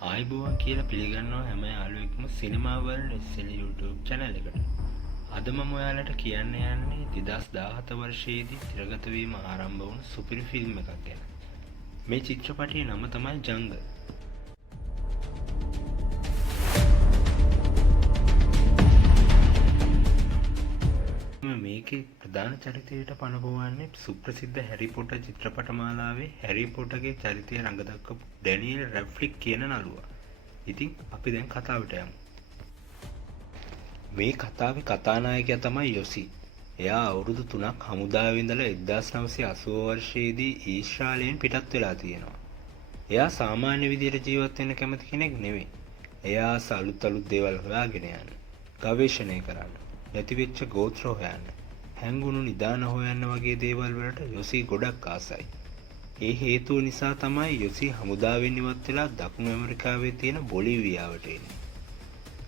ආයිබෝවන් කියලා පිළිගන්නවා හැම යාළුවෙක්ම සිනමා වර්ල්ඩ් SL YouTube channel එකට. අද මම ඔයාලට කියන්න යන්නේ 2017 වර්ෂයේදී තිරගත වීම ආරම්භ වුණු සුපිරි ෆිල්ම් එකක් ගැන. මේ චිත්‍රපටයේ නම තමයි ජංගල්. මේකේ ප්‍රධාන චරිතයට පනවන්නේ සුප්‍රසිද්ධ හැරි පොටර් චිත්‍රපට මාලාවේ හැරි පොටර්ගේ චරිතය රඟ දක්වපු ඩැනියල් රැඩ්ක්ලිෆ් කියන නළුවා. ඉතින් අපි දැන් කතාවට යමු. මේ කතාවේ කතානායකයා තමයි යොසි. එයා අවුරුදු 3ක් හමුදාවේ ඉඳලා 1980 වර්ෂයේදී ඊශ්‍රායලයෙන් පිටත් වෙලා තියෙනවා. එයා සාමාන්‍ය විදිහට ජීවත් වෙන්න කැමති කෙනෙක් නෙවෙයි. එයා අලුත් දේවල් හොයාගෙන යන්න, ගවේෂණය කරන්න, නැතිවෙච්ච ගෝත්‍ර හොයන්න, හැංගුණු නිදාන හොයන්න වගේ දේවල් වලට යොසි ගොඩක් ආසයි. ඒ හේතුව නිසා තමයි යොසි හමුදාවෙන් ඉවත් වෙලා දකුණු ඇමරිකාවේ තියෙන බොලිවියාවට එන්නේ.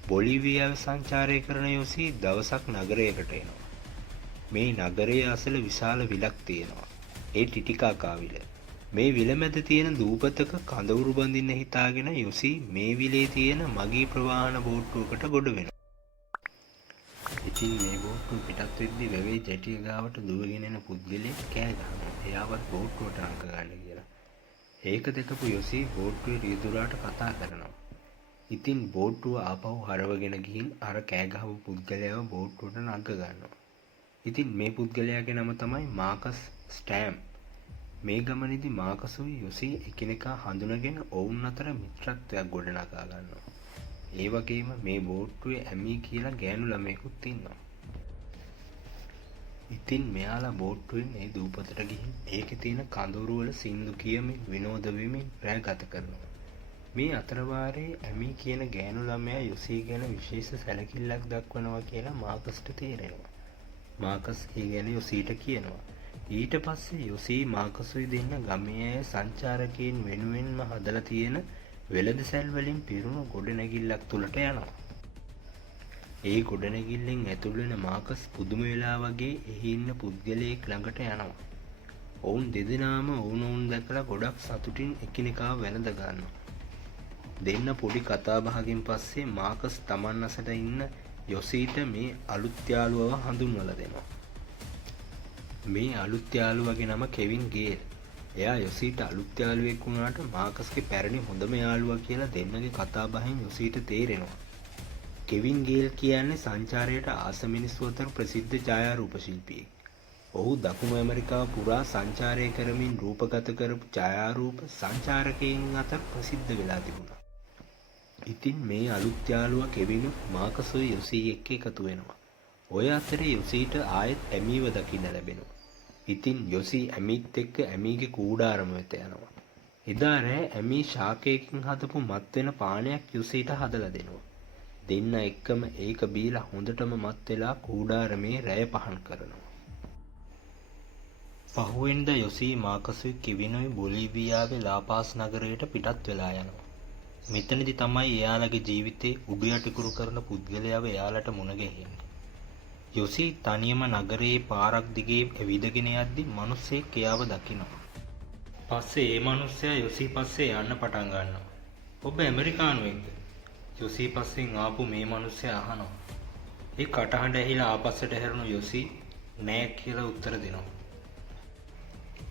බොලිවියාවේ සංචාරය කරන යොසි දවසක් නගරයකට එනවා. මේ නගරයේ අසල විශාල විලක් තියෙනවා. ඒ ටිටිකාකා විල. මේ විල මැද තියෙන දූපතක කඳවුරු බඳින්න හිතාගෙන යොසි මේ විලේ තියෙන මගී ප්‍රවාහන බෝට්ටුවකට ගොඩ වෙනවා. ඉතින් මේ බෝට්ටුව පිටත් වෙද්දි වැවේ ජැටිය ගාවට දුවගෙන එන පුද්ගලයෙක් කෑ ගහනවා. එයාවත් බෝට්ටුවට අංක ගන්න කියලා. ඒක දැකපු යොසි බෝට්ටුවේ රියදුරාට කතා කරනවා. ඉතින් බෝට්ටුව ආපහු හරවගෙන ගිහින් අර කෑ ගහපු පුද්ගලයාව බෝට්ටුවට නංක ගන්නවා. ඉතින් මේ පුද්ගලයාගේ නම තමයි මාකස් ස්ටෑම්. මේ ගමනේදී මාකසුයි යොසි එකිනෙකා හඳුනගෙන ඔවුන් අතර මිත්‍රත්වයක් ගොඩනගා ගන්නවා. ඒ වගේම මේ බෝට්ටුවේ ඇමී කියලා ගෑනු ළමයෙකුත් ඉන්නවා. ඉතින් මෙයාලා බෝට්ටුවෙන් ඒ දූපතට ගිහින් ඒකේ තියෙන කඳවුරු වල සින්දු කියමින් විනෝද වෙමින් රැ ගත කරනවා. මේ අතරවාරයේ ඇමී කියන ගෑනු ළමයා යොසි ගැන විශේෂ සැලකිල්ලක් දක්වනවා කියලා මාකස්ට තේරෙනවා. මාකස් ඒ ගැන යොසිට කියනවා. ඊට පස්සේ යොසි මාකසුයි දෙන්න ගමේ අය සංචාරකයන් වෙනුවෙන්ම හදලා තියෙන වෙළඳසැල් වලින් පිරුණු ගොඩනැගිල්ලක් තුලට යනවා. ඒ ගොඩනැගිල්ලෙන් ඇතුල් වෙන මාකස් පුදුම වෙලා වගේ එහි ඉන්න පුද්ගලයෙක් ළඟට යනවා. ඔවුන් දෙදෙනාම ඔවුන් දැකලා ගොඩක් සතුටින් එකිනෙකාව වැළඳ ගන්නවා. දෙන්න පොඩි කතා බහකින් පස්සේ මාකස් Taman අසට ඉන්න යොසිට මේ අලුත් යාළුවව හඳුන්වලා දෙනවා. මේ අලුත් යාළුවගේ නම කෙවින් ගේල්. එයා යොසිට අලුත් යාළුවෙක් වුණාට මාකස්ගේ පැරණි හොඳම යාළුවා කියලා දෙන්නගේ කතා බහෙන් යොසිට තේරෙනවා. කෙවින් ගේල් කියන්නේ සංචාරයට ආස මිනිස්සු අතර ප්‍රසිද්ධ ඡායාරූප ශිල්පියෙක්. ඔහු දකුණු ඇමරිකාව පුරා සංචාරය කරමින් රූපගත කරපු ඡායාරූප සංචාරකයන් අතර ප්‍රසිද්ධ වෙලා තිබුණා. ඉතින් මේ අලුත් යාළුවා කෙවින් මාකසුයි යොසි එක්ක එකතු වෙනවා. ඔය අතරේ යොසිට ආයෙත් ඇමීව දකින්න ලැබෙනවා. ඉතින් යොසි ඇමීත් එක්ක ඇමීගේ කූඩාරම වෙත යනවා. එදා රෑ ඇමී ශාකයකින් හදපු මත් වෙන පානයක් යොසිට හදලා දෙනවා. දෙන්න එක්කම ඒක බීලා හොඳටම මත් වෙලා කූඩාරමේ රැය පහන් කරනවා. පහුවෙනිදා යොසි මාකසුයි කෙවිනුයි බොලිවියාවේ ලාපාස් නගරයට පිටත් වෙලා යනවා. මෙතනදි තමයි එයාලගේ ජීවිතේ උඩු යටිකුරු කරන පුද්ගලයාව එයාලට මුණ ගැහෙන්නේ. යොසි තනියම නගරයේ පාරක් දිගේ ඇවිදගෙන යද්දි මිනිස්සෙක් එයාව දකිනවා. පස්සේ ඒ මිනිස්සයා යොසි පස්සේ යන්න පටන් ගන්නවා. "ඔබ ඇමරිකානුවෙක්ද?" යොසි පස්සෙන් ආපු මේ මිනිස්සයා අහනවා. ඒ කටහඬ ඇහිලා ආපස්සට හැරුණු යොසි නෑ කියලා උත්තර දෙනවා.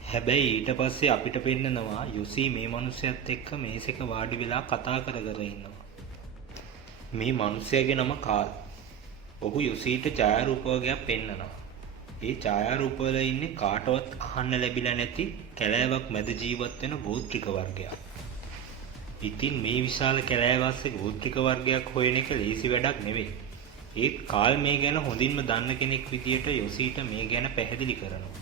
හැබැයි ඊට පස්සේ අපිට පෙන්නනවා යොසි මේ මිනිස්සයත් එක්ක මේසෙක වාඩි වෙලා කතා කර ඉන්නවා. මේ මිනිස්සයාගේ නම කාල්. ඔහු යොසිට ඡායාරූප වර්ගයක් පෙන්නනවා. ඒ ඡායාරූප වල ඉන්නේ කාටවත් අහන්න ලැබිලා නැති කැලෑවක් මැද ජීවත් වෙන ගෝත්‍රික වර්ගයක්. ඉතින් මේ විශාල කැලෑවස්සේ ගෝත්‍රික වර්ගයක් හොයන එක ලේසි වැඩක් නෙවෙයි. ඒත් කාල් මේ ගැන හොඳින්ම දන්න කෙනෙක් විදියට යොසිට මේ ගැන පැහැදිලි කරනවා.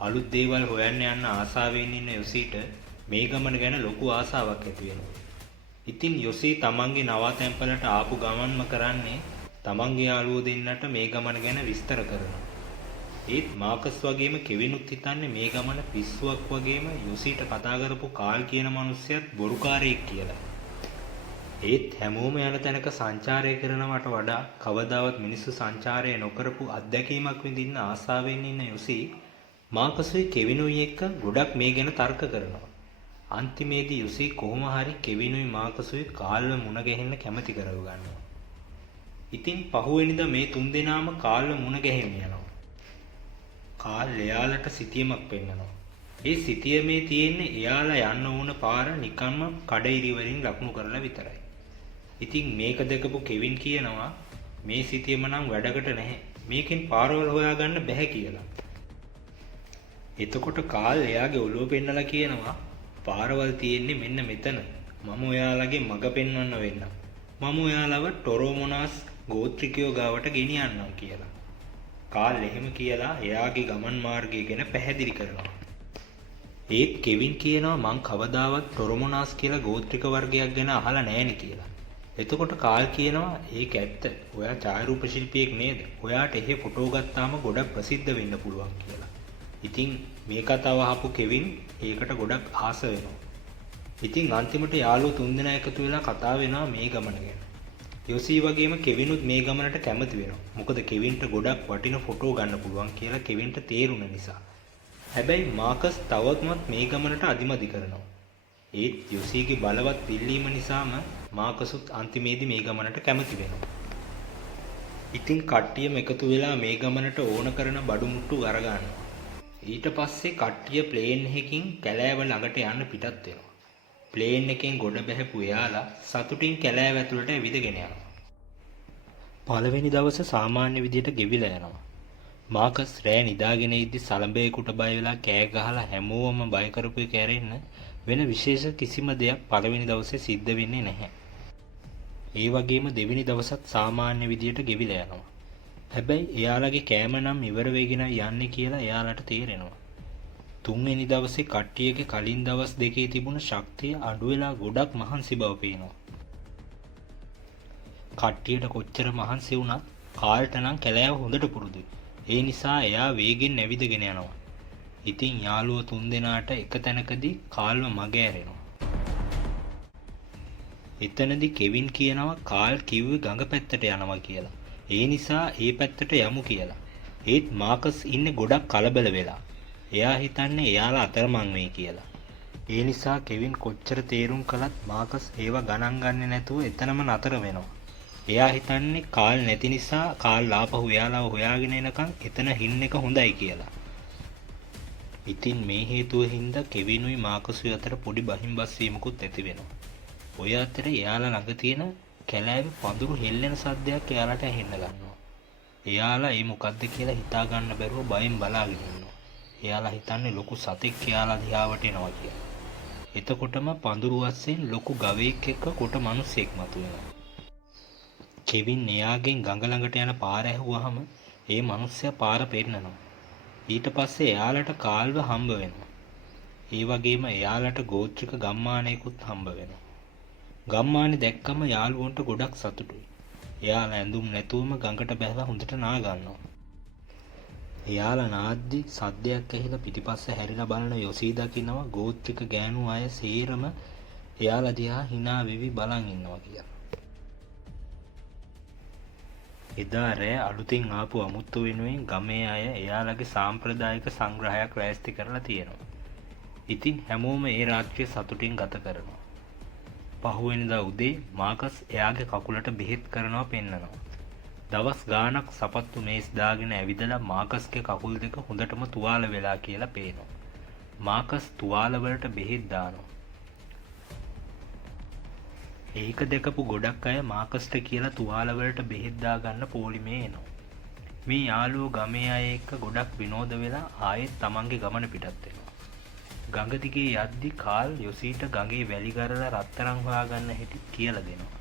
අලුත් දේවල් හොයන්න යන්න ආසාවෙන් ඉන්න යොසිට මේ ගමන ගැන ලොකු ආසාවක් ඇති වෙනවා. ඉතින් යොසි තමන්ගේ නවාතැන්පලට ආපු ගමන්ම කරන්නේ තමන්ගේ යාළුවෝ දෙන්නට මේ ගමන ගැන විස්තර කරනවා. ඒත් මාකස් වගේම කෙවිනුත් හිතන්නේ මේ ගමන පිස්සුවක් වගේම යොසිට කතා කරපු කාල් කියන මිනිස්සයත් බොරුකාරයෙක් කියලා. ඒත් හැමෝම යන තැනක සංචාරය කරනවට වඩා කවදාවත් මිනිස්සු සංචාරය නොකරපු අත්දැකීමක් විඳින්න ආසාවෙන් ඉන්න යොසි මාකසුයි කෙවිනුයි එක්ක ගොඩක් මේ ගැන තර්ක කරනවා. අන්තිමේදී යොසී කොහොම හරි කෙවිනුයි මාකසුයි කාල්ව මුණ ගැහෙන්න කැමති කරව ගන්නවා. ඉතින් පහුවෙනිදා මේ තුන්දෙනාම කාල්ව මුණ ගැහෙන්න යනවා. කාල් එයාලට සිතියමක් පෙන්නනවා. ඒ සිතියමේ තියෙන්නේ එයාලා යන්න ඕන පාර නිකම්ම කඩිරි වලින් ලකුණු කරලා විතරයි. ඉතින් මේක දැකපු කෙවින් කියනවා මේ සිතියම නම් වැඩකට නැහැ. මේකෙන් පාරවල් හොයාගන්න බැහැ කියලා. එතකොට කාල් එයාගේ ඔළුව පෙන්නලා කියනවා පාරවල් තියෙන්නේ මෙන්න මෙතන. මම ඔයාලගේ මඟ පෙන්වන්න වෙන්න. මම ඔයාලව ටොරොමොනාස් ගෝත්‍රිකයෝ ගාවට ගෙනියන්නම් කියලා. කාල් එහෙම කියලා එයාගේ ගමන් මාර්ගය ගැන පැහැදිලි කරනවා. ඒත් කෙවින් කියනවා මං කවදාවත් ටොරොමොනාස් කියලා ගෝත්‍රික වර්ගයක් ගැන අහලා නැහෙනි කියලා. එතකොට කාල් කියනවා ඒක ඇත්ත. ඔයා ඡායාරූප ශිල්පියෙක් නේද? ඔයාට එහෙ ෆොටෝ ගත්තාම ගොඩක් ප්‍රසිද්ධ වෙන්න පුළුවන් කියලා. ඉතින් මේ කතාව අහපු කෙවින් ඒකට ගොඩක් ආස වෙනවා. ඉතින් අන්තිමට යාළුවෝ තුන්දෙනා එකතු වෙලා කතා වෙනවා මේ ගමන ගැන. යොසී වගේම කෙවිනුත් මේ ගමනට කැමති වෙනවා. මොකද කෙවින්ට ගොඩක් වටින ෆොටෝ ගන්න පුළුවන් කියලා කෙවින්ට තේරුණ නිසා. හැබැයි මාකස් තවත්මත් මේ ගමනට අදිමදි කරනවා. ඒත් යොසීගේ බලවත් පිල්ලීම නිසාම මාකසුත් අන්තිමේදී මේ ගමනට කැමති වෙනවා. ඉතින් කට්ටියම එකතු වෙලා මේ ගමනට ඕන කරන බඩු මුට්ටු අරගන්නවා. ඊට පස්සේ කට්ටිය ප්ලේන් එකකින් කැලෑව ළඟට යන්න පිටත් වෙනවා. ප්ලේන් එකෙන් ගොඩ බැහැපු එයාලා සතුටින් කැලෑව ඇතුළට ඇවිදගෙන යනවා. පළවෙනි දවස සාමාන්‍ය විදියට ගෙවිලා යනවා. මාකස් රෑ නිදාගෙන ඉද්දි සලඹේකට බය වෙලා කෑ ගහලා හැමෝම බය කරපු එක ඇරෙන්න වෙන විශේෂ කිසිම දෙයක් පළවෙනි දවසේ සිද්ධ වෙන්නේ නැහැ. ඒ වගේම දෙවෙනි දවසත් සාමාන්‍ය විදියට ගෙවිලා යනවා. හැබැයි එයාලගේ කෑම නම් ඉවර වෙගෙන යන්නේ කියලා එයාලට තේරෙනවා. තුන්වෙනි දවසේ කට්ටියගේ කලින් දවස් දෙකේ තිබුණ ශක්තිය අඩු වෙලා ගොඩක් මහන්සි බව පේනවා. කට්ටියට කොච්චර මහන්සි වුණත් කාල්ට නම් කැලෑව හොඳට පුරුදුයි. ඒ නිසා එයා වේගෙන් නැවිදගෙන යනවා. ඉතින් යාළුවෝ තුන්දෙනාට එක තැනකදී කාල්ව මග ඇරෙනවා. එතනදී කෙවින් කියනවා කාල් කිව්වේ ගඟ පැත්තට යනවා කියලා. ඒ නිසා ඒ පැත්තට යමු කියලා. ඒත් මාකස් ඉන්නේ ගොඩක් කලබල වෙලා. එයා හිතන්නේ එයාලා අතරමං වෙයි කියලා. ඒ නිසා කෙවින් කොච්චර තේරුම් කළත් මාකස් ඒව ගණන් ගන්නේ නැතුව එතනම නතර වෙනවා. එයා හිතන්නේ කාල් නැති නිසා කාල් ආපහු එයාලව හොයාගෙන එනකන් එතන හින්න එක හොඳයි කියලා. ඉතින් මේ හේතුව හින්දා කෙවිනුයි මාකසුයි අතර පොඩි බහිම්බස් වීමකුත් ඇති වෙනවා. ඔය අතර එයාලා ළඟ තියෙන කැලෑවේ පඳුරු හෙල්ලෙන සද්දයක් එයාලට ඇහෙන්න ගන්නවා. එයාලා ඒ මොකද්ද කියලා හිතා ගන්න බැරුව බයෙන් බලාගෙන ඉන්නවා. එයාලා හිතන්නේ ලොකු සතෙක් එයාලා දිහාවට එනවා කියලා. එතකොටම පඳුරු අස්සෙන් ලොකු ගවයෙක් එක්ක කොට මිනිස්සෙක් මතුවෙනවා. කෙවින් එයාගෙන් ගඟ ළඟට යන පාර ඇහුවාම ඒ මිනිස්සයා පාර පෙන්නනවා. ඊට පස්සේ එයාලට කාල්ව හම්බ වෙනවා. ඒ වගේම එයාලට ගෝත්‍රික ගම්මානයකුත් හම්බ වෙනවා. ගම්මානේ දැක්කම යාළුවන්ට ගොඩක් සතුටුයි. එයාලා ඇඳුම් නැතුවම ගඟට බැහැලා හොඳට නා ගන්නවා. එයාලා නාද්දි සද්දයක් ඇහිලා පිටිපස්ස හැරිලා බලන යොසී දකිනවා ගෝත්‍රික ගෑනු අය සේරම එයාලා දිහා hina වෙවි බලන් ඉන්නවා කියලා. එදා රෑ අලුතින් ආපු අමුත්තු වෙනුවෙන් ගමේ අය එයාලගේ සාම්ප්‍රදායික සංග්‍රහයක් රැස්ති කරලා තියෙනවා. ඉතින් හැමෝම ඒ රාත්‍රිය සතුටින් ගත කරනවා. පහුවෙනිදා උදේ මාකස් එයාගේ කකුලට බෙහෙත් කරනවා පෙන්නනවා. දවස් ගාණක් සපත්තු මේස් දාගෙන ඇවිදලා මාකස්ගේ කකුල් දෙක හොඳටම තුවාල වෙලා කියලා පේනවා. මාකස් තුවාල වලට බෙහෙත් දානවා. ඒක දැකපු ගොඩක් අය මාකස්ට කියලා තුවාල වලට බෙහෙත් දාගන්න පොලිමේ එනවා. මේ යාළුවෝ ගමේ අය එක්ක ගොඩක් විනෝද වෙලා ආයෙත් තමන්ගේ ගමන පිටත් වෙනවා. ගඟ දිගේ යද්දි කාල් යොසීට ගඟේ වැලි ගරලා රත්තරන් හොයාගන්න හැටි කියලා දෙනවා.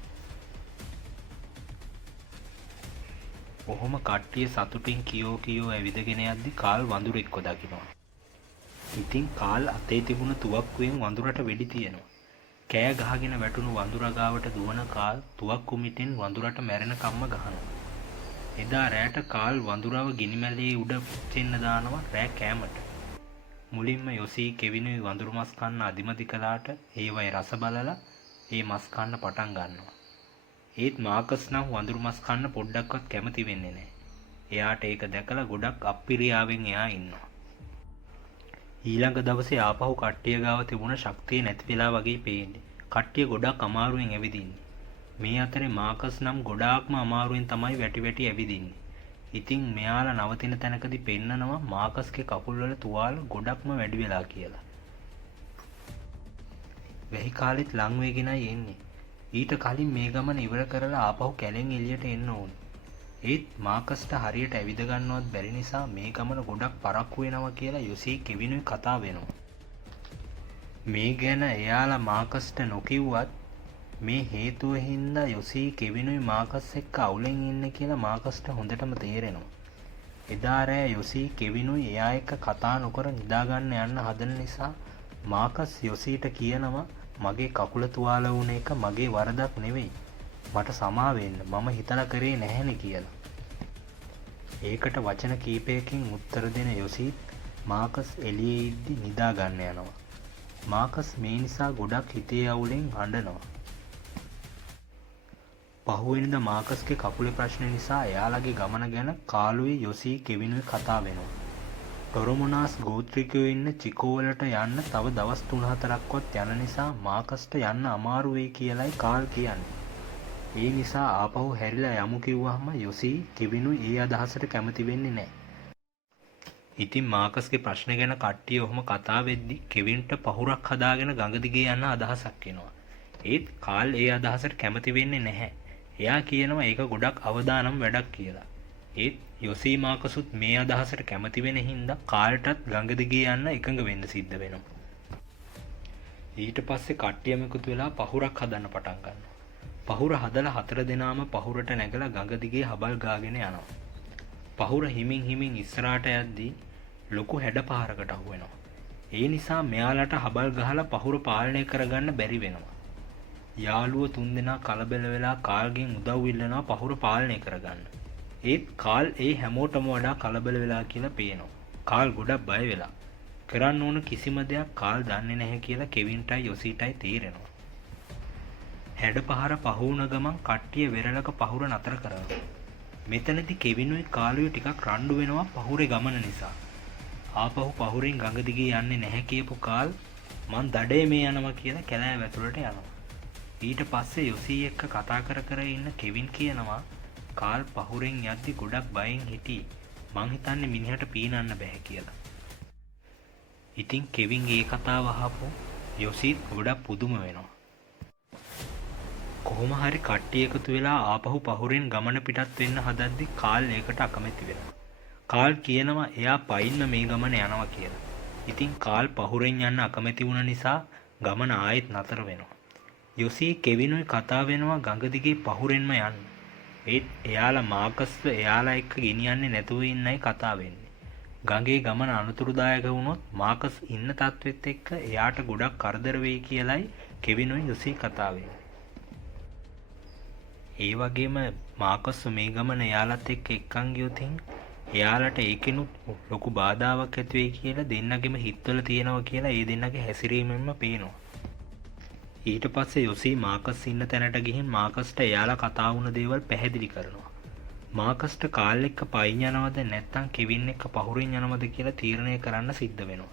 ඔහොම කට්ටිය සතුටින් කියෝ ඇවිදගෙන යද්දි කාල් වඳුරෙක්ව දකිනවා. ඉතින් කාල් අතේ තිබුණ තුවක්කුවෙන් වඳුරට වෙඩි තියනවා. කෑ ගහගෙන වැටුණු වඳුරා ගාවට දුවන කාල් තුවක්කු මිටෙන් වඳුරට මැරෙන කම්ම ගහනවා. එදා රෑට කාල් වඳුරාව ගිනිමැලේ උඩ පුච්චෙන්න දානවා රෑ කෑමට. මුලින්ම යොසී කෙවිනුයි වඳුරු මස් කන්න අදිමදි කළාට ඒවයි රස බලලා ඒ මස් කන්න පටන් ගන්නවා. ඒත් මාකස් නම් වඳුරු මස් කන්න පොඩ්ඩක්වත් කැමති වෙන්නේ නැහැ. එයාට ඒක දැකලා ගොඩක් අප්පිරියාවෙන් එයා ඉන්නවා. ඊළඟ දවසේ ආපහු කට්ටිය ගාව තිබුණ ශක්තිය නැති වෙලා වගේ පේන්නේ. කට්ටිය ගොඩක් අමාරුවෙන් ඇවිදින්නේ. මේ අතරේ මාකස් නම් ගොඩාක්ම අමාරුවෙන් තමයි වැටි වැටි ඇවිදින්නේ. ඉතින් මෙයාලා නවතින තැනකදී පෙන්නනවා මාකස්ගේ කකුල්වල තුවාල ගොඩක්ම වැඩි වෙලා කියලා. වැහි කාලෙත් ලං වෙගෙනයි එන්නේ. ඊට කලින් මේ ගමන ඉවර කරලා ආපහු කැලෙන් එළියට එන්න ඕනේ. ඒත් මාකස්ට හරියට ඇවිද ගන්නවත් බැරි නිසා මේ ගමන ගොඩක් පරක්කු වෙනවා කියලා යොසී කෙවිනුයි කතා වෙනවා. මේ ගැන එයාලා මාකස්ට නොකිව්වත් මේ හේතුව හින්දා යොසී කෙවිනුයි මාකස් එක්ක අවුලෙන් ඉන්නේ කියලා මාකස්ට හොඳටම තේරෙනවා. එදා රෑ යොසී කෙවිනුයි එයා එක්ක කතා නොකර නිදාගන්න යන්න හදන නිසා මාකස් යොසීට කියනවා මගේ කකුල තුවාල වුණ එක මගේ වරදක් නෙවෙයි. මට සමා වෙන්න මම හිතලා කරේ නැහැනේ කියලා. ඒකට වචන කීපයකින් උත්තර දෙන යොසීත් මාකස් එළියේ ඉද්දි නිදා ගන්න යනවා. මාකස් මේ නිසා ගොඩක් හිතේ අවුලෙන් හඬනවා. පහුවෙනිදා මාකස්ගේ කකුලේ ප්‍රශ්න නිසා එයාලගේ ගමන ගැන කාලුයි යොසී කෙවිනුයි කතා වෙනවා. ටොරොමොනාස් ගෝත්‍රිකයෝ ඉන්න චිකෝ වලට යන්න තව දවස් 3-4ක්වත් යන නිසා මාකස්ට යන්න අමාරු වෙයි කියලායි කාල් කියන්නේ. ඒ නිසා ආපහු හැරිලා යමු කිව්වහම යොසී කෙවිනුයි ඒ අදහසට කැමති වෙන්නේ නැහැ. ඉතින් මාකස්ගේ ප්‍රශ්න ගැන කට්ටිය ඔහොම කතා වෙද්දි කෙවින්ට පහුරක් හදාගෙන ගඟ දිගේ යන්න අදහසක් එනවා. ඒත් කාල් ඒ අදහසට කැමති වෙන්නේ නැහැ. එයා කියනවා ඒක ගොඩක් අවදානම් වැඩක් කියලා. ඒත් යොසී මාකසුත් මේ අදහසට කැමති වෙන හින්දා කාල්ටත් ගඟ දිගේ යන්න එකඟ වෙන්න සිද්ධ වෙනවා. ඊට පස්සේ කට්ටියම එකතු වෙලා පහුරක් හදන්න පටන් ගන්නවා. පහුර හදලා 4 දෙනාම පහුරට නැගලා ගඟ දිගේ හබල් ගාගෙන යනවා. පහුර හිමින් හිමින් ඉස්සරහට යද්දී ලොකු හැඩපාරකට අහු වෙනවා. ඒ නිසා මෙයාලට හබල් ගහලා පහුර පාලනය කරගන්න බැරි වෙනවා. යාළුවෝ 3 දෙනා කලබල වෙලා කාල්ගෙන් උදව් ඉල්ලනවා පහුර පාලනය කරගන්න. ඒත් කාල් ඒ හැමෝටම වඩා කලබල වෙලා කියලා පේනවා. කාල් ගොඩක් බය වෙලා. කරන්න ඕන කිසිම දෙයක් කාල් දන්නේ නැහැ කියලා කෙවින්ටයි යොසීටයි තේරෙනවා. හැඩපහර පහුවුණ ගමන් කට්ටිය වෙරළක පහුර නතර කරනවා. මෙතනදී කෙවිනුයි කාලුයි ටිකක් රණ්ඩු වෙනවා පහුරේ ගමන නිසා. ආපහු පහුරෙන් ගඟ දිගේ යන්නේ නැහැ කියපු කාල් මං දඩේ මේ යනවා කියලා කැලෑව ඇතුළට යනවා. ඊට පස්සේ යොසී එක්ක කතා කර කර ඉන්න කෙවින් කියනවා කාල් පහුරෙන් යද්දි ගොඩක් බයෙන් හිටියේ. මං හිතන්නේ මිනිහට පීනන්න බෑ කියලා. ඉතින් කෙවින් ඒ කතාව අහපු යොසීත් ගොඩක් පුදුම වෙනවා. කොහොම හරි කට්ටිය එකතු වෙලා ආපහු පහුරෙන් ගමන පිටත් වෙන්න හදද්දි කාල් ඒකට අකමැති වෙනවා. කාල් කියනවා එයා පයින්න මේ ගමන යනවා කියලා. ඉතින් කාල් පහුරෙන් යන්න අකමැති වුණ නිසා ගමන ආයෙත් නතර වෙනවා. යොසී කෙවිනුයි කතා වෙනවා ගඟ දිගේ පහුරෙන්ම යන්න. ඒත් එයාලා මාකස්ව එයාලා එක්ක ගෙනියන්නේ නැතුව ඉන්නයි කතා වෙන්නේ. ගඟේ ගමන අනතුරුදායක වුණොත් මාකස් ඉන්න තත්වෙත් එක්ක එයාට ගොඩක් කරදර වෙයි කියලයි කෙවිනුයි යොසී කතා වෙන්නේ. ඒ වගේම මාකස් මේ ගමන එයාලත් එක්ක එක්කන් ගියොතින් එයාලට ඒකිනුත් ලොකු බාධාවක් ඇති වෙයි කියලා දෙන්නගෙම හිතවල තියෙනවා කියලා ඒ දෙන්නගේ හැසිරීමෙන්ම පේනවා. ඊට පස්සේ යොසී මාකස් ඉන්න තැනට ගිහින් මාකස්ට එයාලා කතා වුණ දේවල් පැහැදිලි කරනවා. මාකස්ට කාල් එක්ක පයින් යනවද නැත්නම් කෙවින් එක්ක පහුරෙන් යනවද කියලා තීරණය කරන්න සිද්ධ වෙනවා.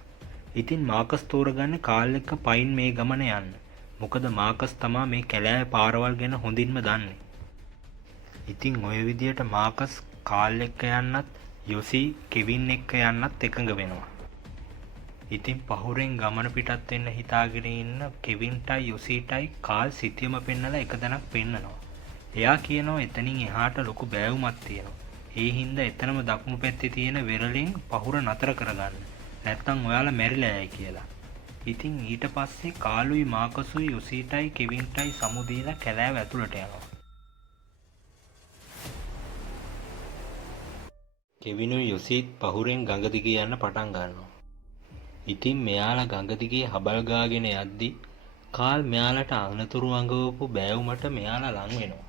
ඉතින් මාකස් තෝරගන්නේ කාල් එක්ක පයින් මේ ගමන යන්න. මොකද මාකස් තමා මේ කැලෑවේ පාරවල් ගැන හොඳින්ම දන්නේ. ඉතින් ඔය විදියට මාකස් කාල් එක්ක යන්නත් යොසී කෙවින් එක්ක යන්නත් එකඟ වෙනවා. ඉතින් පහුරෙන් ගමන පිටත් වෙන්න හිතාගෙන ඉන්න කෙවින්ටයි යොසීටයි කාල් සිතියම පෙන්නලා එක තැනක් පෙන්නනවා. එයා කියනවා එතනින් එහාට ලොකු බෑවුමක් තියෙනවා. ඒ හින්දා එතනම දකුණු පැත්තේ තියෙන වෙරළෙන් පහුර නතර කරගන්න. නැත්තම් ඔයාලා මැරිලා යයි කියලා. ඉතින් ඊට පස්සේ කාලුයි මාකසුයි යොසීටයි කෙවින්ටයි සමු දීලා කැලෑව ඇතුළට යනවා. කෙවිනුයි යොසීත් පහුරෙන් ගඟ දිගේ යන්න පටන් ගන්නවා. ඉතින් මෙයාලා ගඟ දිගේ හබල් ගාගෙන යද්දි කාල් මෙයාලට අනතුරු අඟවපු බෑවුමට මෙයාලා ලං වෙනවා.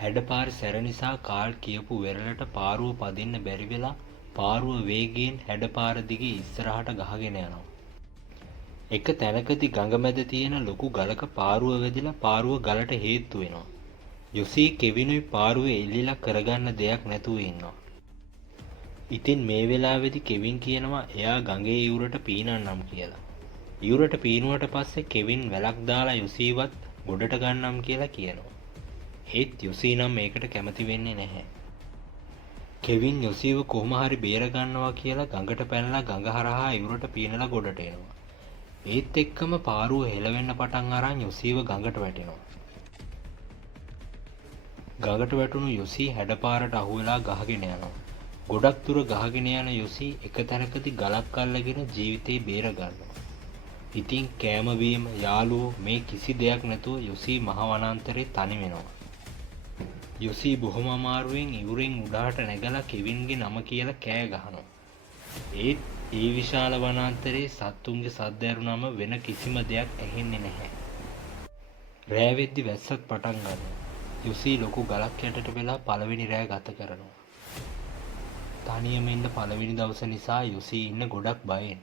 හැඩපාර සැර නිසා කාල් කියපු වෙරළට පාරුව පදින්න බැරි වෙලා පාරුව වේගයෙන් හැඩපාර දිගේ ඉස්සරහට ගහගෙන යනවා. එක තැනකදී ගඟ මැද තියෙන ලොකු ගලක පාරුව වැදිලා පාරුව ගලට හේතු වෙනවා. යොසී කෙවිනුයි පාරුවේ එල්ලිලා කරගන්න දෙයක් නැතුව ඉන්නවා. ඉතින් මේ වෙලාවේදී කෙවින් කියනවා එයා ගඟේ ඉවුරට පීනන්නම් කියලා. ඉවුරට පීනුවට පස්සේ කෙවින් වැලක් දාලා යුසීවත් ගොඩට ගන්නම් කියලා කියනවා. ඒත් යුසී නම් මේකට කැමති වෙන්නේ නැහැ. කෙවින් යුසීව කොහොම හරි බේර ගන්නවා කියලා ගඟට පැනලා ගඟ හරහා ඉවුරට පීනලා ගොඩට එනවා. ඒත් එක්කම පාරුව හෙලවෙන්න පටන් අරන් යුසීව ගඟට වැටෙනවා. ගඟට වැටුණු යුසී හැඩපාරට අහුවෙලා ගහගෙන යනවා. ගොඩක් දුර ගහගෙන යන යුසී එක තැනකදී ගලක් අල්ලගෙන ජීවිතේ බේර ගන්නවා. ඉතින් කෑම බීම යාළුවෝ මේ කිසි දෙයක් නැතුව යුසී මහ වනාන්තරේ තනි වෙනවා. යුසී බොහොම අමාරුවෙන් ඉවුරෙන් උඩහට නැගලා කෙවින්ගේ නම කියලා කෑ ගහනවා. ඒත් ඒ විශාල වනාන්තරේ සත්තුන්ගේ සද්ද ඇරුණම වෙන කිසිම දෙයක් ඇහෙන්නේ නැහැ. රෑ වෙද්දි වැස්සක් පටන් ගන්නවා. යුසී ලොකු ගලක් යටට වෙලා පළවෙනි රෑ ගත කරනවා. තනියම ඉන්න පළවෙනි දවස නිසා යුසී ඉන්න ගොඩක් බයෙන්.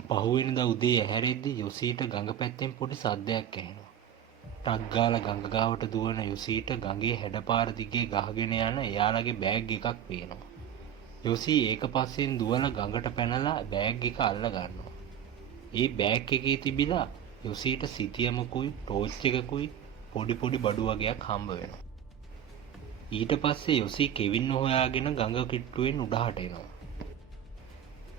පහුවෙනිදා උදේ ඇහැරෙද්දී යුසීට ගඟ පැත්තෙන් පොඩි සද්දයක් ඇහෙනවා. ටක් ගාලා ගඟ ගාවට දුවන යුසීට ගඟේ හැඩපාර දිගේ ගහගෙන යන එයාලගේ බෑග් එකක් පේනවා. යුසී ඒක පස්සෙන් දුවලා ගඟට පැනලා බෑග් එක අල්ල ගන්නවා. ඒ බෑග් එකේ තිබිලා යුසීට සිතියමකුයි ටෝච් එකකුයි පොඩි පොඩි බඩු වගේක් හම්බ වෙනවා. ඊට පස්සේ යුසී කෙවින් හොයාගෙන ගඟ කිට්ටුවෙන් උඩහට එනවා.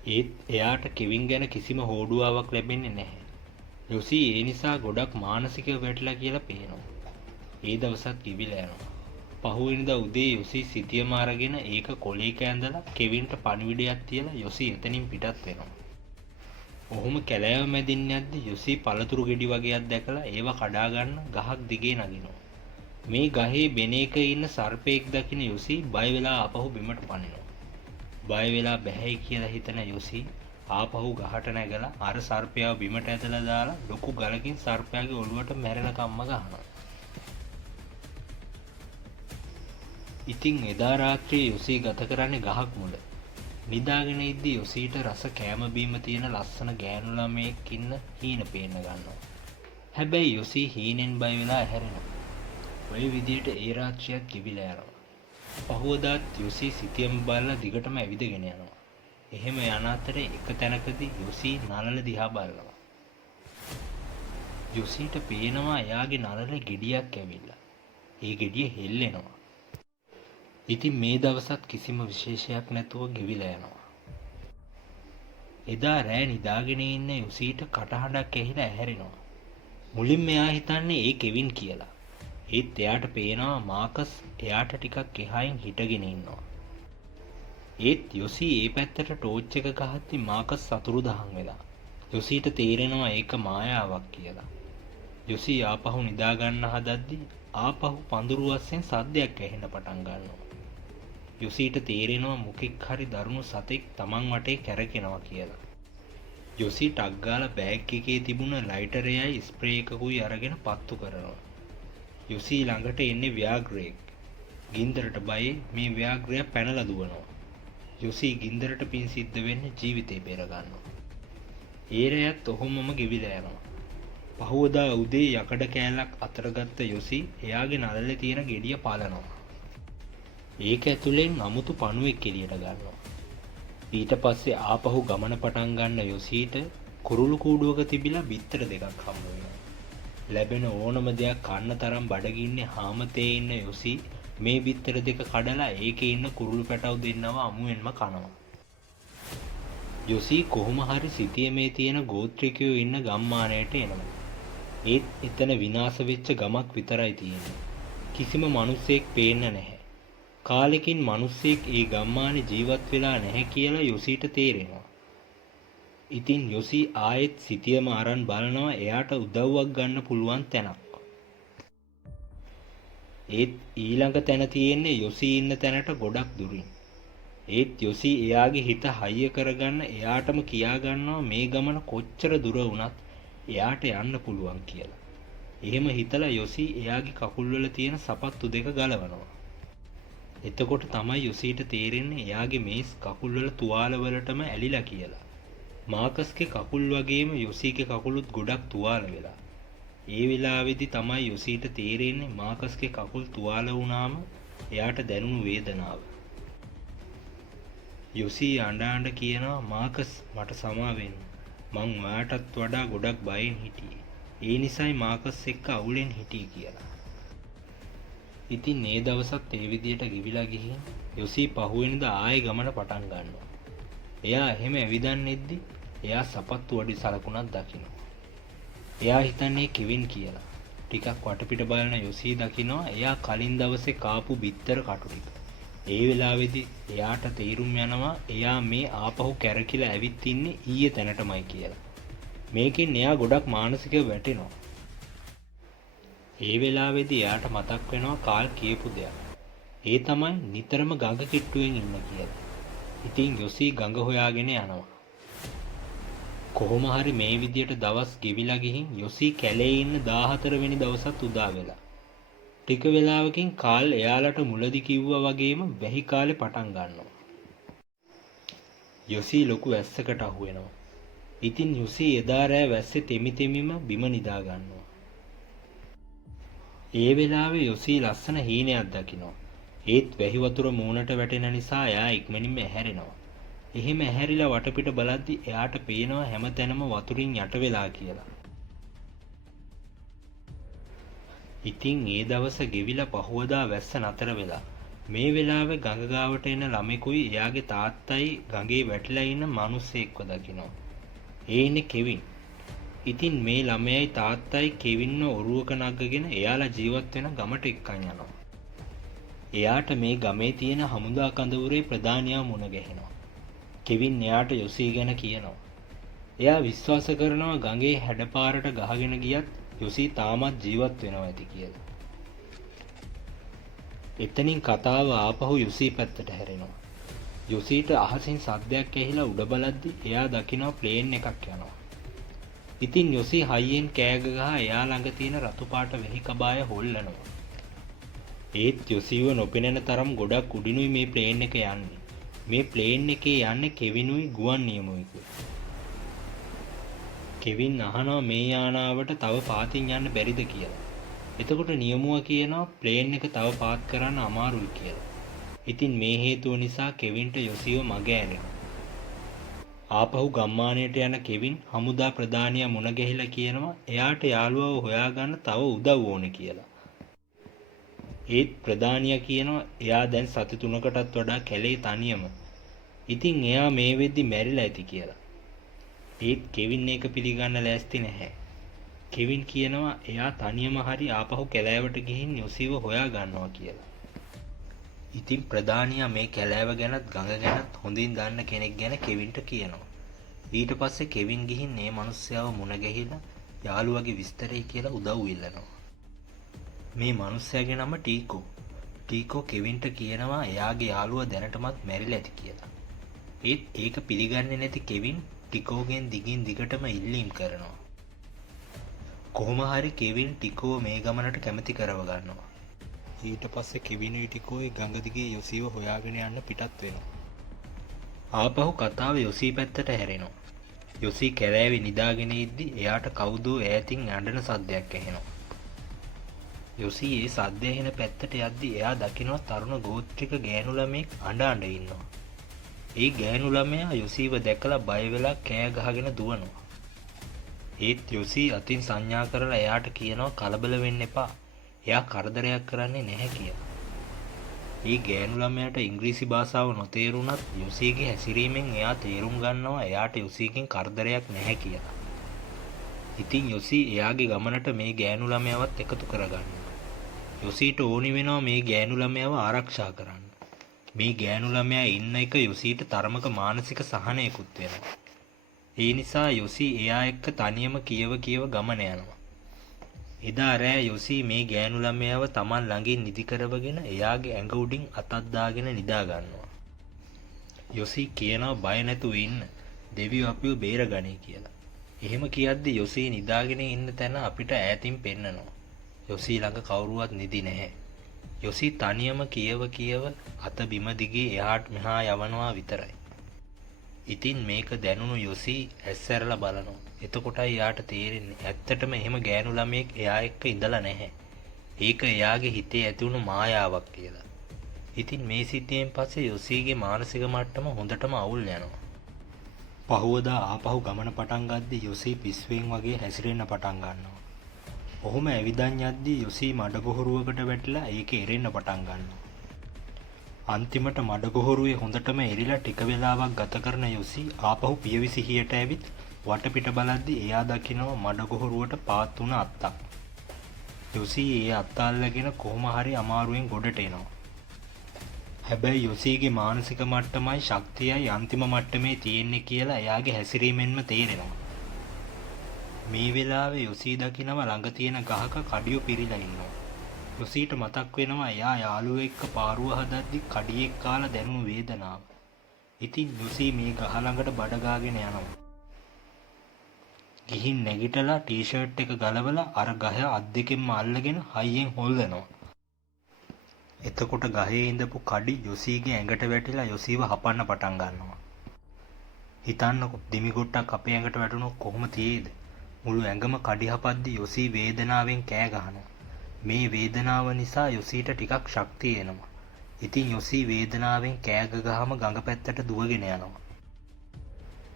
ඒත් එයාට කෙවින් ගැන කිසිම හෝඩුවාවක් ලැබෙන්නේ නැහැ. යුසී ඒ නිසා ගොඩක් මානසිකව වැටිලා කියලා පේනවා. ඒ දවසත් කිවිලා යනවා. පහුවෙනිදා උදේ යුසී සිතියම අරගෙන ඒක කොලේක ඇඳලා කෙවින්ට පණිවිඩයක් තියලා යුසී එතනින් පිටත් වෙනවා. ඔහොම කැලෑව මැදින් යද්දි යුසී පළතුරු ගෙඩි වගේක් දැකලා ඒව කඩා ගන්න ගහක් දිගේ නගිනවා. මේ ගහේ බෙනේක ඉන්න සර්පෙක් දකින යුසී බය වෙලා ආපහු බිමට පනිනවා. බය වෙලා බැහැයි කියලා හිතන යුසී ආපහු ගහට නැගලා අර සර්පයාව බිමට ඇදලා දාලා ලොකු ගලකින් සර්පයාගේ ඔළුවට මැරෙනකම්ම ගහනවා. ඉතින් එදා රාත්‍රියේ යුසී ගත කරන්නේ ගහක් මුල. නිදාගෙන ඉද්දි යුසීට රස කෑම බීම තියෙන ලස්සන ගෑනු ළමයෙක් ඉන්න හීන පේන්න ගන්නවා. හැබැයි යුසී හීනෙන් බය වෙලා ඇහැරෙනවා. ඔය විදිහට ඒ රාත්‍රියත් කිවිලා යනවා. පහුවදාත් යුසී සිතියම බලලා දිගටම ඇවිදගෙන යනවා. එහෙම යන අතරේ එක තැනකදී යුසී නළල දිහා බලනවා. යුසීට පේනවා එයාගේ නළලේ ගෙඩියක් ඇවිල්ලා. ඒ ගෙඩිය හෙල්ලෙනවා. ඉතින් මේ දවසත් කිසිම විශේෂයක් නැතුව ගෙවිලා යනවා. එදා රෑ නිදාගෙන ඉන්න යුසීට කටහඬක් ඇහිලා ඇහැරෙනවා. මුලින්ම එයා හිතන්නේ ඒ කෙවින් කියලා. ඒත් එයාට පේනවා මාකස් එයාට ටිකක් එහායින් හිටගෙන ඉන්නවා. ඒත් යුසී ඒ පැත්තට ටෝච් එක ගහද්දි මාකස් සතුරුදහන් වෙලා. යුසීට තේරෙනවා ඒක මායාවක් කියලා. යුසී ආපහු නිදා ගන්න හදද්දි ආපහු පඳුරු අස්සෙන් සද්දයක් ඇහෙන්න පටන් ගන්නවා. යුසීට තේරෙනවා මොකෙක් හරි දරුණු සතෙක් තමන් වටේ කැරකෙනවා කියලා. යුසී ටක් ගාලා බෑග් එකේ තිබුණ ලයිටරයයි ස්ප්‍රේ එකකුයි අරගෙන පත්තු කරනවා. යුසී ළඟට එන්නේ ව්‍යාග්‍රයෙක්. ගින්දරට බයේ මේ ව්‍යාග්‍රය පැනලා දුවනවා. යුසී ගින්දරට පින් සිද්ධ වෙන්න ජීවිතේ බේර ගන්නවා. ඒ රැයත් ඔහොමම ගෙවිලා යනවා. පහුවදා උදේ යකඩ කෑල්ලක් අතරගත්ත යුසී එයාගේ නළලේ තියෙන ගෙඩිය පාලනවා. ඒක ඇතුලෙන් අමුතු පණුවෙක් එළියට ගන්නවා. ඊට පස්සේ ආපහු ගමන පටන් ගන්න යුසීට කුරුළු කූඩුවක තිබිලා බිත්තර දෙකක් හම්බ වෙනවා. ලැබෙන ඕනම දෙයක් කන්න තරම් බඩගින්නේ හාමතේ ඉන්න යුසී මේ බිත්තර දෙක කඩලා ඒකේ ඉන්න කුරුළු පැටව දෙන්නව අමුවෙන්ම කනවා. යුසී කොහොම හරි සිටියේ තියෙන ගෝත්‍රිකයෝ ඉන්න ගම්මානයට එනවා. ඒත් එතන විනාශ වෙච්ච ගමක් විතරයි තියෙන්නේ. කිසිම මිනිස්සෙක් පේන්න නැහැ. කාලෙකින් මිනිස්සෙක් ඒ ගම්මානේ ජීවත් වෙලා නැහැ කියලා යුසීට තේරෙනවා. ඉතින් යුසී ආයෙත් සිටියම අරන් බලනවා එයාට උදව්වක් ගන්න පුළුවන් තැනක්. ඒත් ඊළඟ තැන තියෙන්නේ යුසී ඉන්න තැනට ගොඩක් දුරින්. ඒත් යුසී එයාගේ හිත හයිය කරගන්න එයාටම කියා ගන්නවා මේ ගමන කොච්චර දුර වුණත් එයාට යන්න පුළුවන් කියලා. එහෙම හිතලා යුසී එයාගේ කකුල්වල තියෙන සපත්තු දෙක ගලවනවා. එතකොට තමයි යුසීට තේරෙන්නේ එයාගේ මේස් කකුල්වල තුවාලවලටම ඇලිලා කියලා. මාකස්ගේ කකුල් වගේම යුසීගේ කකුලුත් ගොඩක් තුවාල වෙලා. ඒ වෙලාවේදී තමයි යුසීට තේරෙන්නේ මාකස්ගේ කකුල් තුවාල වුණාම එයාට දැනුණු වේදනාව. යොසී අඬ කියනවා මාකස් මට සමා වෙන්න. මං ඔයාටත් වඩා ගොඩක් බයෙන් හිටියේ. ඒ නිසායි මාකස් එක්ක අවුලෙන් හිටියේ කියලා. ඉතින් මේ දවසත් ඒ විදියට ගිවිලා ගිහින් යොසී පහුවෙනිදා ආයෙ ගමන පටන් ගන්නවා. එයා එහෙම ඇවිදන් එද්දි එයා සපත්තු වඩි සලකුණක් දකිනවා. එයා හිතන්නේ කෙවින් කියලා. ටිකක් වටපිට බලන යොසී දකිනවා එයා කලින් දවසේ කාපු බිත්තර කටු ටික. ඒ වෙලාවේදී එයාට තීරුම් යනවා එයා මේ ආපහු කැරකිලා ඇවිත් ඉන්නේ ඊයේ තැනටමයි කියලා. මේකෙන් එයා ගොඩක් මානසිකව වැටෙනවා. ඒ වෙලාවේදී එයාට මතක් වෙනවා කාල් කියපු දෙයක්. ඒ තමයි නිතරම ගඟ කිට්ටුවෙන් ඉන්න කියලා. ඉතින් යොසී ගඟ හොයාගෙන යනවා. කොහොම හරි මේ විදියට දවස් ගෙවිලා ගිහින් යොසී කැලේ ඉන්න 14 වෙනි දවසත් උදා වෙලා. ටික වෙලාවකින් කාල් එයාලට මුලදි කිව්වා වගේම වැහි කාලේ පටන් ගන්නවා. යොසී ලොකු වැස්සකට අහු වෙනවා. ඉතින් යොසී එදා රෑ වැස්සේ තෙමිම බිම නිදා ගන්නවා. ඒ වෙලාවේ යොසී ලස්සන හීනයක් දකිනවා. ඒත් වැහි වතුර මූණට වැටෙන නිසා එයා ඉක්මනින්ම ඇහැරෙනවා. එහෙම ඇහැරිලා වටපිට බලද්දි එයාට පේනවා හැමතැනම වතුරින් යට වෙලා කියලා. ඉතින් ඒ දවස ගෙවිලා පහුවදා වැස්ස නතර වෙලා මේ වෙලාවේ ගඟ ගාවට එන ළමෙකුයි එයාගේ තාත්තයි ගඟේ වැටිලා ඉන්න මිනිස්සෙක්ව දකිනවා. ඒ ඉන්නේ කෙවින්. ඉතින් මේ ළමයයි තාත්තයි කෙවින්ව ඔරුවක නගගෙන එයාලා ජීවත් වෙන ගමට එක්කන් යනවා. එයාට මේ ගමේ තියෙන හමුදා කඳවුරේ ප්‍රධානියා මුණ ගැහෙනවා. කෙවින් එයාට යොසී ගැන කියනවා. එයා විශ්වාස කරනවා ගඟේ හැඩපාරට ගහගෙන ගියත් යොසී තාමත් ජීවත් වෙනවා ඇති කියලා. එතනින් කතාව ආපහු යොසී පැත්තට හැරෙනවා. යොසීට අහසින් සද්දයක් ඇහිලා උඩ බලද්දි එයා දකිනවා ප්ලේන් එකක් යනවා. ඉතින් යොසී හයියෙන් කෑ ගහ එයා ළඟ තියෙන රතු පාට වෙහි කබාය හොල්ලනවා. ඒත් යොසීව නොපෙනෙන තරම් ගොඩක් උඩිනුයි මේ ප්ලේන් එක යන්නේ. මේ ප්ලේන් එකේ යන්නේ කෙවිනුයි ගුවන් නියමුයි කියලා. කෙවින් අහනවා මේ යානාවට තව පාතින් යන්න බැරිද කියලා. එතකොට නියමුවා කියනවා ප්ලේන් එක තව පාත් කරන්න අමාරුයි කියලා. ඉතින් මේ හේතුව නිසා කෙවින්ට යොසීව මග ඇරෙනවා. ආපහු ගම්මානයට යන කෙවින් හමුදා ප්‍රධානියා මුණ ගැහිලා කියනවා එයාට යාළුවව හොයාගන්න තව උදව් ඕනේ කියලා. ඒත් ප්‍රධානියා කියනවා එයා දැන් සති 3කටත් වඩා කැලේ තනියම. ඉතින් එයා මේ වෙද්දි මැරිලා ඇති කියලා. ඒත් කෙවින් ඒක පිළිගන්න ලෑස්ති නැහැ. කෙවින් කියනවා එයා තනියම හරි ආපහු කැලෑවට ගිහින් යොසීව හොයා ගන්නවා කියලා. ඉතින් ප්‍රධානියා මේ කැලෑව ගැනත් ගඟ ගැනත් හොඳින් දන්න කෙනෙක් ගැන කෙවින්ට කියනවා. ඊට පස්සේ කෙවින් ගිහින් මේ මිනිස්සයාව මුණ ගැහිලා යාළුවගේ විස්තරය කියලා උදව් ඉල්ලනවා. මේ මිනිස්සයාගේ නම ටීකෝ. ටීකෝ කෙවින්ට කියනවා එයාගේ යාළුවා දැනටමත් මැරිලා ඇති කියලා. ඒත් ඒක පිළිගන්නේ නැති කෙවින් ටිකෝගෙන් දිගින් දිගටම ඉල්ලීම් කරනවා. කොහොම හරි කෙවින් ටිකෝ මේ ගමනට කැමති කරව ගන්නවා. ඊට පස්සේ කෙවිනුයි ටිකෝයි ගඟ දිගේ යොසීව හොයාගෙන යන්න පිටත් වෙනවා. ආපහු කතාව යොසී පැත්තට හැරෙනවා. යොසී කැලෑවේ නිදාගෙන ඉද්දි එයාට කවුදෝ ඈතින් අඬන සද්දයක් ඇහෙනවා. යොසී ඒ සද්ද ඇහෙන පැත්තට යද්දි එයා දකිනවා තරුණ ගෝත්‍රික ගෑනු ළමෙක් අඬ ඉන්නවා. ඒ ගෑනු ළමයා යොසීව දැකලා බය වෙලා කෑ ගහගෙන දුවනවා. ඒත් යොසී අතින් සංඥා කරලා එයාට කියනවා කලබල වෙන්න එපා. එයා කරදරයක් කරන්නේ නැහැ කියලා. ඒ ගෑනු ළමයාට ඉංග්‍රීසි භාෂාව නොතේරුණත් යොසීගේ හැසිරීමෙන් එයා තේරුම් ගන්නවා එයාට යොසීගෙන් කරදරයක් නැහැ කියලා. ඉතින් යොසී එයාගේ ගමනට මේ ගෑනු ළමයාවත් එකතු කරගන්නවා. යොසීට ඕනි වෙනවා මේ ගෑනු ළමයාව ආරක්ෂා කරන්න. මේ ගෑනු ළමයා ඉන්න එක යොසීට තරමක මානසික සහනයකුත් වෙනවා. ඒ නිසා යොසී එයා එක්ක තනියම කියව ගමන යනවා. එදා රෑ යොසී මේ ගෑනු ළමයාව Taman ළඟින් නිදි කරවගෙන එයාගේ ඇඟ උඩින් අතක් දාගෙන නිදා ගන්නවා. යොසී කියනවා බය නැතුව ඉන්න. දෙවියෝ අපිව බේරගනී කියලා. එහෙම කියද්දි යොසී නිදාගෙන ඉන්න තැන අපිට ඈතින් පෙන්නනවා. යොසී ළඟ කවුරුවත් නිදි නැහැ. යොසී තනියම කියව අත බිම දිගේ එහාට මෙහා යවනවා විතරයි. ඉතින් මේක දැනුණු යොසී ඇස්සැරලා බලනවා. එතකොටයි යාට තේරෙන්නේ ඇත්තටම එහෙම ගෑනු ළමයෙක් එයා එක්ක ඉඳලා නැහැ. ඒක එයාගේ හිතේ ඇති වුණු මායාවක් කියලා. ඉතින් මේ සිද්ධියෙන් පස්සේ යොසීගේ මානසික මට්ටම හොඳටම අවුල් යනවා. පහුවදා ආපහු ගමන පටන් ගද්දී යොසී පිස්සුවෙන් වගේ හැසිරෙන්න පටන් ගන්නවා. ඔහොම ඇවිදන් යද්දී යොසී මඩගොහරුවකට වැටිලා ඒකේ එරෙන්න පටන් ගන්නවා. අන්තිමට මඩගොහරුවේ හොඳටම එරිලා ටික වෙලාවක් ගත කරන යොසී ආපහු පියවිසිහියට ඇවිත් වටපිට බලද්දී එයා දකිනවා මඩගොහරුවට පාත් වුණ අත්තක්. යොසී ඒ අත්ත අල්ලගෙන කොහොම හරි අමාරුවෙන් ගොඩට එනවා. හැබැයි යොසීගේ මානසික මට්ටමයි ශක්තියයි අන්තිම මට්ටමේ තියෙන්නේ කියලා එයාගේ හැසිරීමෙන්ම තේරෙනවා. මේ වෙලාවේ යොසී දකිනවා ළඟ තියෙන ගහක කඩියෝ පිරීලා ඉන්නවා. යොසීට මතක් වෙනවා එයා යාළුවෙක් එක්ක පාරුව හදද්දි කඩියෙක් කාලා දැනුණු වේදනාව. ඉතින් යොසී මේ ගහ ළඟට බඩ ගාගෙන යනවා. ගිහින් නැගිටලා ටී-ෂර්ට් එක ගලවලා අර ගහ අත් දෙකෙන්ම අල්ලගෙන හයියෙන් හොල්ලනවා. එතකොට ගහේ ඉඳපු කඩි යොසීගේ ඇඟට වැටිලා යොසීව හපන්න පටන් ගන්නවා. හිතන්නකො දිමි ගොට්ටක් අපේ ඇඟට වැටුණොත් කොහොම තියේද? මුළු ඇඟම කඩි හපද්දී යොසී වේදනාවෙන් කෑ ගහනවා. මේ වේදනාව නිසා යොසීට ටිකක් ශක්තිය එනවා. ඉතින් යොසී වේදනාවෙන් කෑ ගහම ගඟ පැත්තට දුවගෙන යනවා.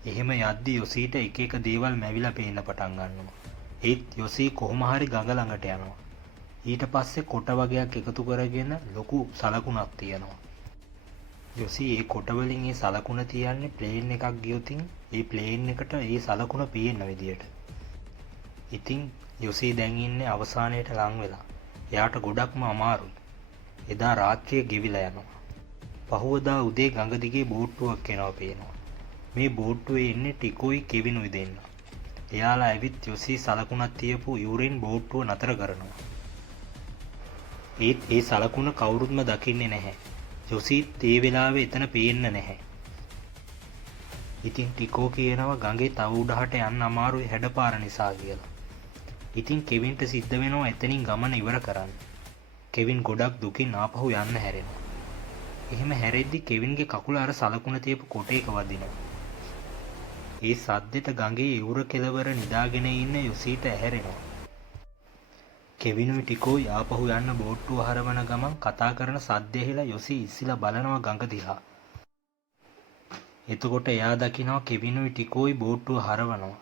එහෙම යද්දී යොසීට එක එක දේවල් මැවිලා පේන්න පටන් ගන්නවා. ඒත් යොසී කොහොම හරි ගඟ ළඟට යනවා. ඊට පස්සේ කොට වගේක් එකතු කරගෙන ලොකු සලකුණක් තියනවා. යොසී ඒ කොට වලින් ඒ සලකුණ තියන්නේ ප්ලේන් එකක් ගියොතින් ඒ ප්ලේන් එකට ඒ සලකුණ පේන විදියට. ඉතින් යොසී දැන් ඉන්නේ අවසානයේට ලං වෙලා. එයාට ගොඩක්ම අමාරුයි. එදා රාත්‍රිය ගෙවිලා යනවා. පහුවදා උදේ ගඟ දිගේ බෝට්ටුවක් එනවා පේනවා. මේ බෝට්ටුවේ ඉන්නේ ටිකෝයි කෙවිනුයි දෙන්න. එයාලා ඇවිත් යොසී සලකුණක් තියපු යුරෙන් බෝට්ටුව නතර කරනවා. ඒත් ඒ සලකුණ කවුරුත්ම දකින්නේ නැහැ. යොසීත් ඒ වෙලාවේ එතන පේන්න නැහැ. ඉතින් ටිකෝ කියනවා ගඟේ තව උඩහට යන්න අමාරුයි හැඩපාර නිසා කියලා. ඉතින් කෙවින්ට සිද්ධ වෙනවා එතනින් ගමන ඉවර කරන්න. කෙවින් ගොඩක් දුකින් ආපහු යන්න හැරෙනවා. එහෙම හැරෙද්දි කෙවින්ගේ කකුල අර සලකුණ තියපු කොටේක වදිනවා. ඒ සද්දෙට ගඟේ ඉවුර කෙළවර නිදාගෙන ඉන්න යොසීට ඇහැරෙනවා. කෙවිනුයි ටිකෝයි ආපහු යන්න බෝට්ටුව හරවන ගමන් කතා කරන සද්ද ඇහිලා යොසී ඉස්සිලා බලනවා ගඟ දිහා. එතකොට එයා දකිනවා කෙවිනුයි ටිකෝයි බෝට්ටුව හරවනවා.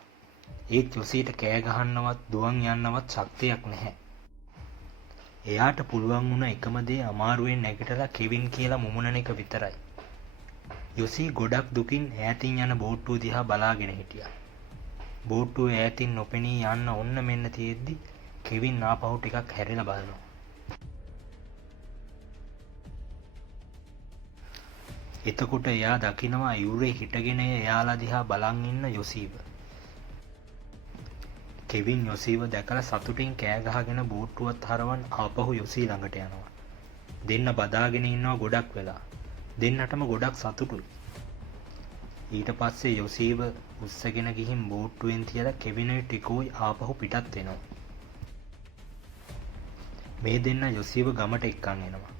ඒත් යොසීට කෑ ගහන්නවත් දුවන් යන්නවත් ශක්තියක් නැහැ. එයාට පුළුවන් වුණ එකම දේ අමාරුවෙන් නැගිටලා කෙවින් කියලා මුමුණන එක විතරයි. යොසී ගොඩක් දුකින් ඈතින් යන බෝට්ටුව දිහා බලාගෙන හිටියා. බෝට්ටුව ඈතින් නොපෙනී යන්න ඔන්න මෙන්න තියෙද්දි කෙවින් ආපහු ටිකක් හැරිලා බලනවා. එතකොට එයා දකිනවා යුරේ හිටගෙන එයාලා දිහා බලන් ඉන්න යොසීව. කෙවින් යොසීව දැකලා සතුටින් කෑ ගහගෙන බෝට්ටුවත් හරවන් ආපහු යොසී ළඟට යනවා. දෙන්න බදාගෙන ඉන්නවා ගොඩක් වෙලා. දෙන්නටම ගොඩක් සතුටුයි. ඊට පස්සේ යොසීව උස්සගෙන ගිහින් බෝට්ටුවෙන් තියලා කෙවිනුයි ටිකෝයි ආපහු පිටත් වෙනවා. මේ දෙන්න යොසීව ගමට එක්කන් එනවා.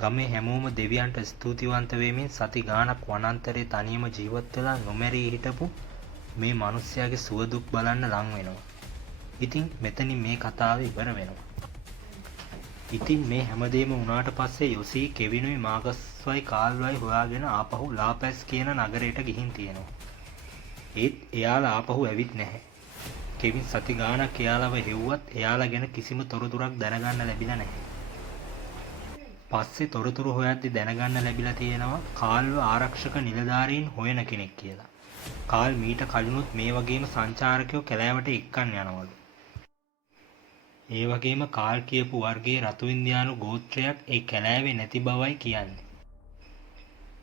ගමේ හැමෝම දෙවියන්ට ස්තුතිවන්ත වෙමින් සති ගාණක් වනාන්තරයේ තනියම ජීවත් වෙලා නොමැරී හිටපු මේ මිනිස්යාගේ සුව දුක් බලන්න ලං වෙනවා. ඉතින් මෙතනින් මේ කතාව ඉවර වෙනවා. ඉතින් මේ හැමදේම වුණාට පස්සේ යොසී කෙවිනුයි මාකස්වයි කාල්වයි හොයාගෙන ආපහු ලාපැස් කියන නගරයට ගිහින් තියෙනවා. ඒත් එයාලා ආපහු ඇවිත් නැහැ. කෙවින් සති ගාණක් එයාලව හෙව්වත් එයාලා ගැන කිසිම තොරතුරක් දැනගන්න ලැබිලා නැහැ. පස්සේ තොරතුරු හොයද්දි දැනගන්න ලැබිලා තියෙනවා කාල්ව ආරක්ෂක නිලධාරීන් හොයන කෙනෙක් කියලා. කාල් මීට කලිනුත් මේ වගේම සංචාරකයෝ කැලෑවට එක්කන් යනවලු. ඒ වගේම කාල් කියපු වර්ගයේ රතු ඉන්දියානු ගෝත්‍රයක් ඒ කැලෑවේ නැති බවයි කියන්නේ.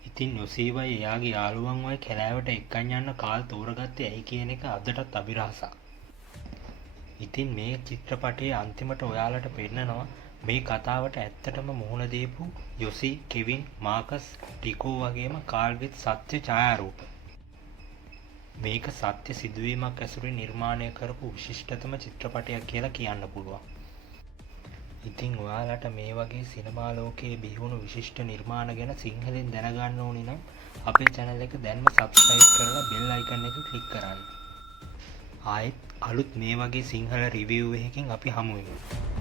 ඉතින් යොසීවයි එයාගේ යාළුවන්වයි කැලෑවට එක්කන් යන්න කාල් තෝරගත්තේ ඇයි කියන එක අදටත් අභිරහසක්. ඉතින් මේ චිත්‍රපටයේ අන්තිමට ඔයාලට පෙන්නනවා මේ කතාවට ඇත්තටම මුහුණ දීපු යොසී, කෙවින්, මාකස්, ටිකෝ වගේම කාල්ගෙත් සත්‍ය ඡායාරූප. මේක සත්‍ය සිදුවීමක් ඇසුරින් නිර්මාණය කරපු විශිෂ්ටතම චිත්‍රපටයක් කියලා කියන්න පුළුවන්. ඉතින් ඔයාලට මේ වගේ සිනමා ලෝකයේ බිහිවුණු විශිෂ්ට නිර්මාණ ගැන සිංහලෙන් දැනගන්න ඕනි නම් අපේ channel එක දැන්ම subscribe කරලා bell icon එක click කරන්න. ආයෙත් අලුත් මේ වගේ සිංහල review එකකින් අපි හමු වෙමු.